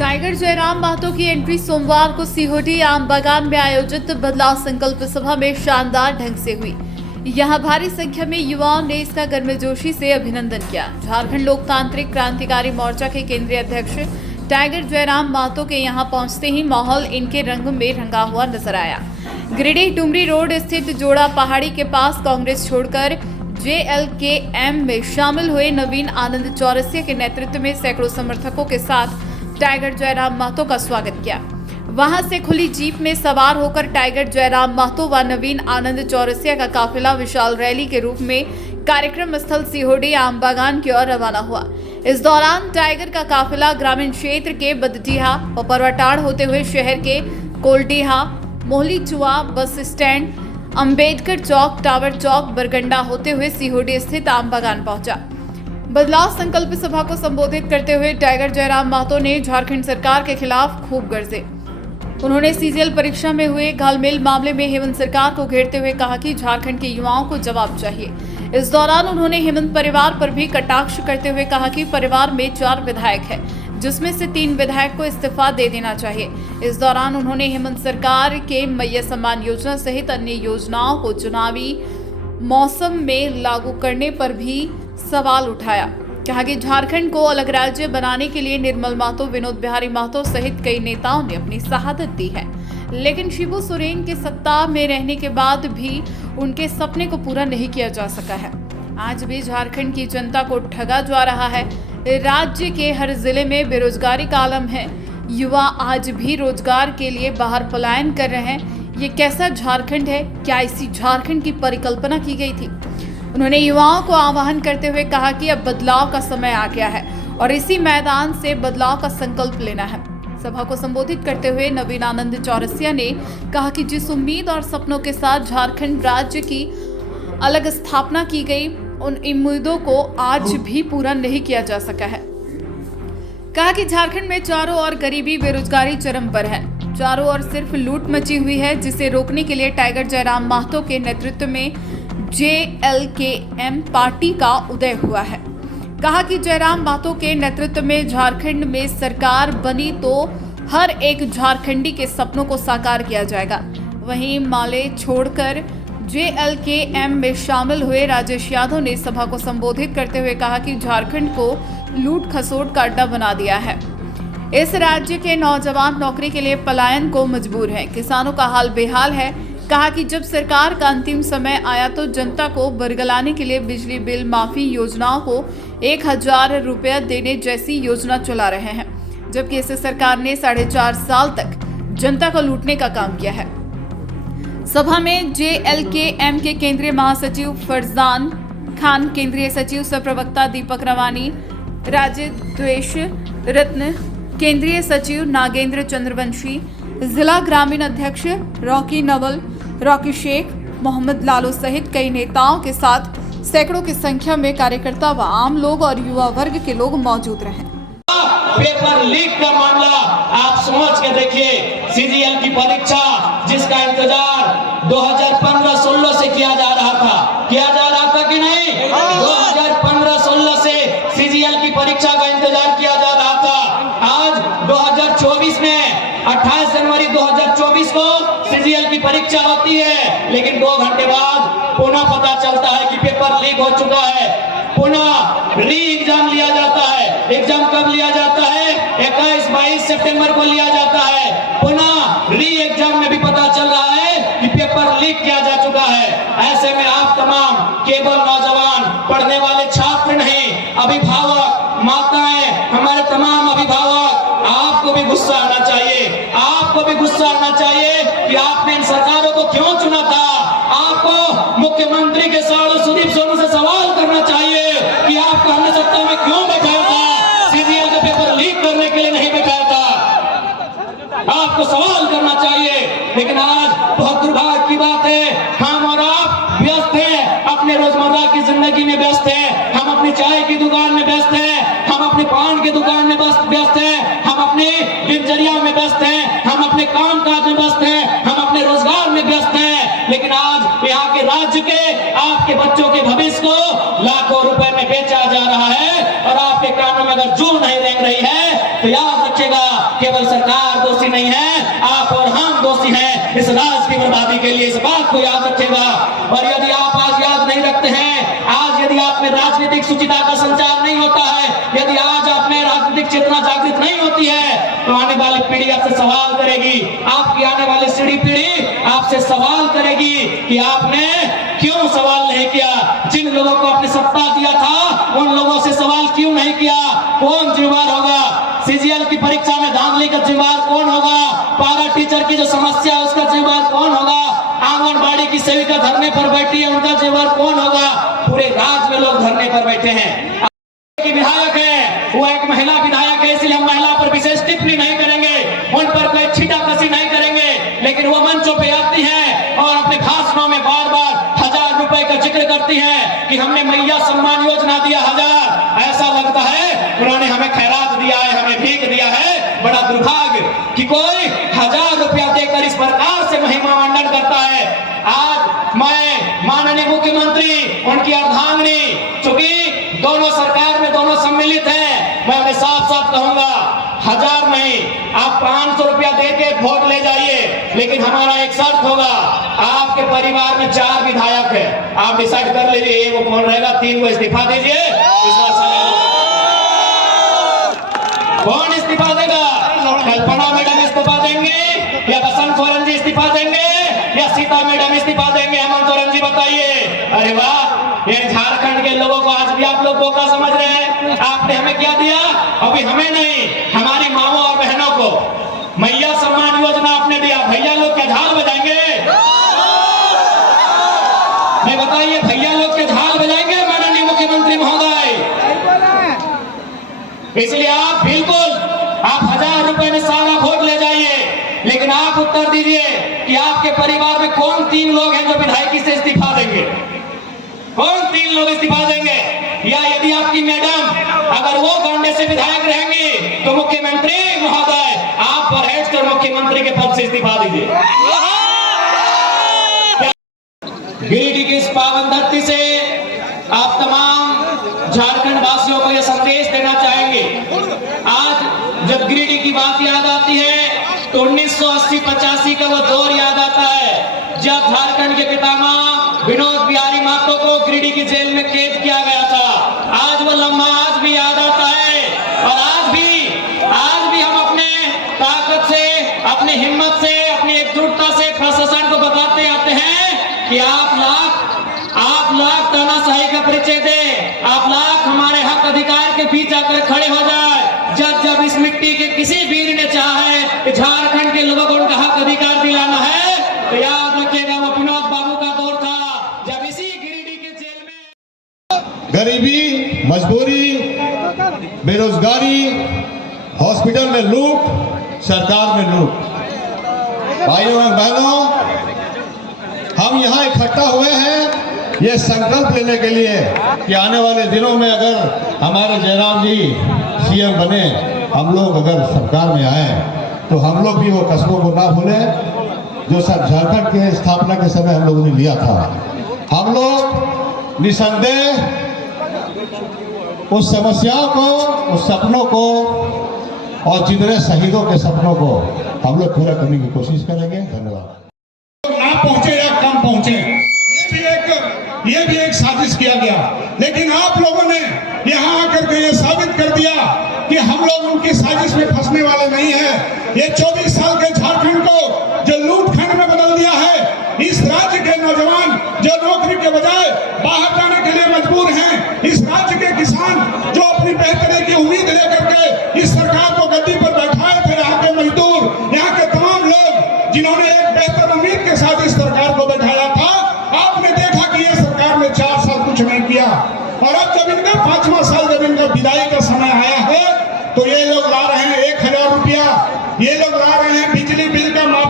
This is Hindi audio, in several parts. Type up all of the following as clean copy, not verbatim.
टाइगर जयराम महतो की एंट्री सोमवार को सीहोडी आम बागान में आयोजित बदलाव संकल्प सभा में शानदार ढंग से हुई। यहां भारी संख्या में युवाओं ने इसका गर्मजोशी से अभिनंदन किया। झारखंड लोकतांत्रिक क्रांतिकारी मोर्चा के केंद्रीय अध्यक्ष टाइगर जयराम महतो के यहां पहुंचते ही माहौल इनके रंग में रंगा हुआ नजर आया। गिरिडीह डुमरी रोड स्थित जोड़ा पहाड़ी के पास कांग्रेस छोड़कर JLKM में शामिल हुए नवीन आनंद चौरसिया के नेतृत्व में सैकड़ों समर्थकों के साथ टाइगर जयराम महतो का स्वागत किया। वहां से खुली जीप में सवार होकर टाइगर जयराम महतो व नवीन आनंद चौरसिया का काफिला विशाल रैली के रूप में कार्यक्रम स्थल सीहोडी आम बागान की ओर रवाना हुआ। इस दौरान टाइगर का काफिला ग्रामीण क्षेत्र के बदडीहा व परवाटाड़ होते हुए शहर के कोलडीहा, मोहलीचुआ बस स्टैंड, अंबेडकर चौक, टावर चौक, बरगंडा होते हुए सीहोडी स्थित आम बागान पहुंचा। बदलाव संकल्प सभा को संबोधित करते हुए टाइगर जयराम महतो ने झारखंड सरकार के खिलाफ खूब गरजे। उन्होंने CGL परीक्षा में हुए घालमेल मामले में हेमंत सरकार को घेरते हुए कहा कि झारखंड के युवाओं को जवाब चाहिए। इस दौरान उन्होंने हेमंत परिवार पर भी कटाक्ष करते हुए कहा कि परिवार में 4 विधायक है, जिसमें से 3 विधायक को इस्तीफा दे देना चाहिए। इस दौरान उन्होंने हेमंत सरकार के मैया सम्मान योजना सहित अन्य योजनाओं को चुनावी मौसम में लागू करने पर भी सवाल उठाया। कहा कि झारखंड को अलग राज्य बनाने के लिए निर्मल महतो, विनोद बिहारी महतो सहित कई नेताओं ने अपनी शहादत दी है, लेकिन शिबू सोरेन के सत्ता में रहने के बाद भी उनके सपने को पूरा नहीं किया जा सका है। आज भी झारखंड की जनता को ठगा जा रहा है। राज्य के हर जिले में बेरोजगारी का आलम है। युवा आज भी रोजगार के लिए बाहर पलायन कर रहे हैं। ये कैसा झारखंड है? क्या इसी झारखंड की परिकल्पना की गई थी? उन्होंने युवाओं को आह्वान करते हुए कहा कि अब बदलाव का समय आ गया है और इसी मैदान से बदलाव का संकल्प लेना है। सभा को संबोधित करते हुए नवीन आनंद चौरसिया ने कहा कि जिस उम्मीद और सपनों के साथ झारखंड राज्य की अलग स्थापना की गई, उन उम्मीदों को आज भी पूरा नहीं किया जा सका है। कहा कि झारखंड में चारों ओर गरीबी, बेरोजगारी चरम पर है। चारों ओर सिर्फ लूट मची हुई है, जिसे रोकने के लिए टाइगर जयराम महतो के नेतृत्व में JLKM पार्टी का उदय हुआ है। कहा कि जयराम महतो के नेतृत्व में झारखंड में सरकार बनी तो हर एक झारखंडी के सपनों को साकार किया जाएगा। वहीं माले छोड़कर JLKM में शामिल हुए राजेश यादव ने सभा को संबोधित करते हुए कहा कि झारखंड को लूट खसोट का अड्डा बना दिया है। इस राज्य के नौजवान नौकरी के लिए पलायन को मजबूर हैं। किसानों का हाल बेहाल है। कहा कि जब सरकार का अंतिम समय आया तो जनता को बरगलाने के लिए बिजली बिल माफी योजनाओं को 1000 रुपया देने जैसी योजना चला रहे हैं, जबकि इस सरकार ने 4.5 साल तक जनता को लूटने का काम किया है। सभा में JLKM के केंद्रीय महासचिव फरजान खान, केंद्रीय सचिव सह प्रवक्ता दीपक रवानी, राज्य द्वेष रत्न, केंद्रीय सचिव नागेंद्र चंद्रवंशी, जिला ग्रामीण अध्यक्ष रॉकी नवल, रॉकी शेख, मोहम्मद लालू सहित कई नेताओं के साथ सैकड़ों की संख्या में कार्यकर्ता व आम लोग और युवा वर्ग के लोग मौजूद रहे। पेपर लीक का मामला आप समझ के देखिए। CGL की परीक्षा जिसका इंतजार 2015-16 से किया जा रहा था कि नहीं? 2015-16 से CGL की परीक्षा का इंतजार किया जा रहा था। आज 2024 में 28 जनवरी 2024 को CGL की परीक्षा होती है, लेकिन 2 घंटे बाद पुनः पता चलता है कि पेपर लीक हो चुका है। पुनः री एग्जाम लिया जाता है। एग्जाम कब लिया जाता है? 21-22 सितंबर को लिया जाता है। पुनः री एग्जाम में भी पता चल रहा है कि पेपर लीक किया जा चुका है। ऐसे में आप तमाम केवल नौजवान पढ़ने वाले छात्र नहीं, अभिभावक, माताएं, हमारे तमाम अभिभावक, आपको भी गुस्सा आना चाहिए। आपको भी गुस्सा आना चाहिए कि आपने इन सरकारों को क्यों चुना था। आपको मुख्यमंत्री के साथ सुदीप सोनू से सवाल करना चाहिए कि आपको हमने सत्ता में क्यों बैठाया था। CGL का पेपर लीक करने के लिए नहीं बैठाया था। आपको सवाल करना चाहिए। लेकिन आज बहुत दुर्भाग्य की बात है, हम और आप व्यस्त हैं, अपने रोजमर्रा की जिंदगी में व्यस्त हैं। हम अपनी चाय की दुकान में व्यस्त हैं, हम अपने पान की दुकान में व्यस्त हैं, हम अपने दिनचर्या में व्यस्त हैं, हम अपने काम काज में व्यस्त हैं, हम अपने रोजगार में व्यस्त हैं। लेकिन आज यहाँ के राज्य के आपके बच्चों के भविष्य को लाखों रुपए में बेचा जा रहा है और आपके कानों में अगर जू नहीं रेंग रही है तो याद रखिएगा केवल सरकार दोषी नहीं है, आप और हम दोषी हैं इस राज की बर्बादी के लिए। इस बात को याद रखेगा। और यदि आप आज याद नहीं रखते हैं, आज यदि आप में राजनीतिक सुचिता का संचार नहीं होता है, यदि आज आप में राजनीतिक चेतना जागृत नहीं होती है, तो आने वाली पीढ़ी आपसे सवाल करेगी, आपकी आने वाली पीढ़ी आपसे सवाल करेगी कि आपने क्यों सवाल नहीं किया। जिन लोगों को आपने सत्ता दिया था उन लोगों से सवाल क्यों नहीं किया। कौन जिम्मेदार होगा? सीजीएल की परीक्षा में धांधली का जिम्मेदार कौन होगा? पारा टीचर की जो समस्या है उसका जिम्मेदार कौन होगा? आंगनबाड़ी की सेविका धरने पर बैठी है, उनका जिम्मेदार कौन होगा? पूरे राज्य में लोग धरने पर बैठे हैं। विधायक है, वो एक महिला विधायक है, इसलिए हम महिला पर विशेष टिप्पणी नहीं करेंगे, उन पर कोई छीटाकशी नहीं करेंगे। लेकिन वो मंचों पे आती है और अपने भाषणों में बार बार 1000 रुपए का जिक्र करती है कि हमने मैया सम्मान योजना दिया 1000। ऐसा लगता है उन्होंने हमें खैरात दिया है, हमें भीख दिया है। बड़ा दुर्भाग्य कि कोई 1000 रुपया देकर इस प्रकार से महिमा मंडन करता है। आज मैं माननीय मुख्यमंत्री, उनकी अर्धांगिनी, चूंकि दोनों सरकार में दोनों सम्मिलित हैं, मैं उन्हें साफ साफ कहूंगा 1000 नहीं, आप 500 रुपया दे के वोट ले जाइए, लेकिन हमारा एक शर्त होगा, आपके परिवार में 4 विधायक है, आप डिसाइड कर लीजिए वो कौन रहेगा, 3 को इस्तीफा दीजिए। इस बार कौन इस्तीफा देगा? कल्पना मैडम इस्तीफा देंगे या बसंत सोरेन जी इस्तीफा देंगे या सीता मैडम इस्तीफा देंगे? हेमंत सोरेन जी बताइए। अरे वाह, ये झारखंड के लोगों को आज भी आप लोग बोका समझ रहे हैं। आपने हमें क्या दिया? अभी हमें नहीं, हमारी माओ और बहनों को मैया सम्मान योजना आपने दिया। भैया लोग क्या झाल बजाएंगे? नहीं, बताइए, भैया लोग क्या झाल बजाएंगे माननीय मुख्यमंत्री महोदय? इसलिए आप बिल्कुल 1000 रुपए में सारा वोट ले जाइए, लेकिन आप उत्तर दीजिए कि आपके परिवार में कौन 3 लोग हैं जो विधायकी से इस्तीफा देंगे? कौन 3 लोग इस्तीफा देंगे? या यदि आपकी मैडम अगर वो गंडे से विधायक रहेंगी तो मुख्यमंत्री महोदय आप पर हटकर मुख्यमंत्री के पद से इस्तीफा दीजिए। गिरिडीह की इस पावन धरती से आप तमाम झारखंड वासियों को यह संदेश देना चाहेंगे। आज जब गिरिडीह की बात याद आती है तो 1980-85 का वो दौर याद आता है जब झारखंड के पितामह विनोद बिहारी महतो को गिरिडीह की जेल में कैद किया गया था। आज वो लम्हा आज भी याद आता है और आज भी हम अपने ताकत से, अपनी हिम्मत से, अपनी एकजुटता से प्रशासन को बताते आते हैं कि आप लाख तानाशाही का परिचय दे, आप लाख हमारे हक अधिकार के बीच आकर खड़े हो जाए। जब इस मिट्टी के किसी वीर ने चाहा है कि झारखंड के लोगों को उनका हक अधिकार दिलाना है, तो याद रखिएगा वो विनोद बाबू का दौर था जब इसी गिरिडीह के जेल में गरीबी, मजबूरी, बेरोजगारी, हॉस्पिटल में लूट, सरकार में लूट। भाइयों और बहनों, हम यहाँ इकट्ठा हुए हैं ये संकल्प लेने के लिए कि आने वाले दिनों में अगर हमारे जयराम जी सीएम बने, हम लोग अगर सरकार में आए तो हम लोग भी वो कस्बों को ना भूलें जो सब झारखंड के स्थापना के समय हम लोगों ने लिया था। हम लोग निसंदेह उस समस्याओं को, उस सपनों को और जितने शहीदों के सपनों को हम लोग पूरा करने की कोशिश करेंगे। धन्यवाद। ना पहुंचे या कम पहुंचे, ये भी एक साजिश किया गया, लेकिन आप लोगों ने यहाँ आकर के ये साबित कर दिया कि हम लोग उनकी साजिश में फंसने वाले नहीं हैं। ये 24 साल के झारखंड को जो लूटखंड में बदल दिया है, इस राज्य के नौजवान जो नौकरी के बजाय बाहर जाने के लिए मजबूर हैं, इस राज्य के किसान जो अपनी बेहतरी की उम्मीद लेकर के इस सरकार को गद्दी पर बैठाए थे, यहाँ के मजदूर, यहाँ के तमाम लोग जिन्होंने एक बेहतर उम्मीद के साथ इस सरकार को बैठाया था, आपने देखा कि ये सरकार ने 4 साल कुछ नहीं किया। और अब जब इनका 5वां साल जब इनका विदाई का समय आया है तो ये लोग ला रहे हैं 1000 रुपया, ये लोग ला रहे हैं बिजली बिल का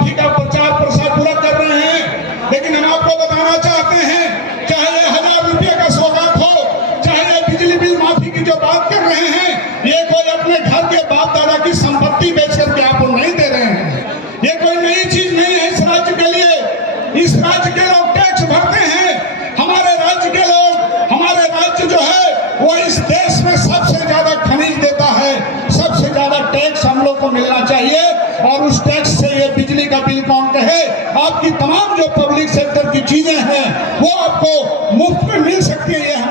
चाहिए और उस टैक्स से ये बिजली का बिल काउंट है, आपकी तमाम जो पब्लिक सेक्टर की चीजें हैं वो आपको मुफ्त में मिल सकती है।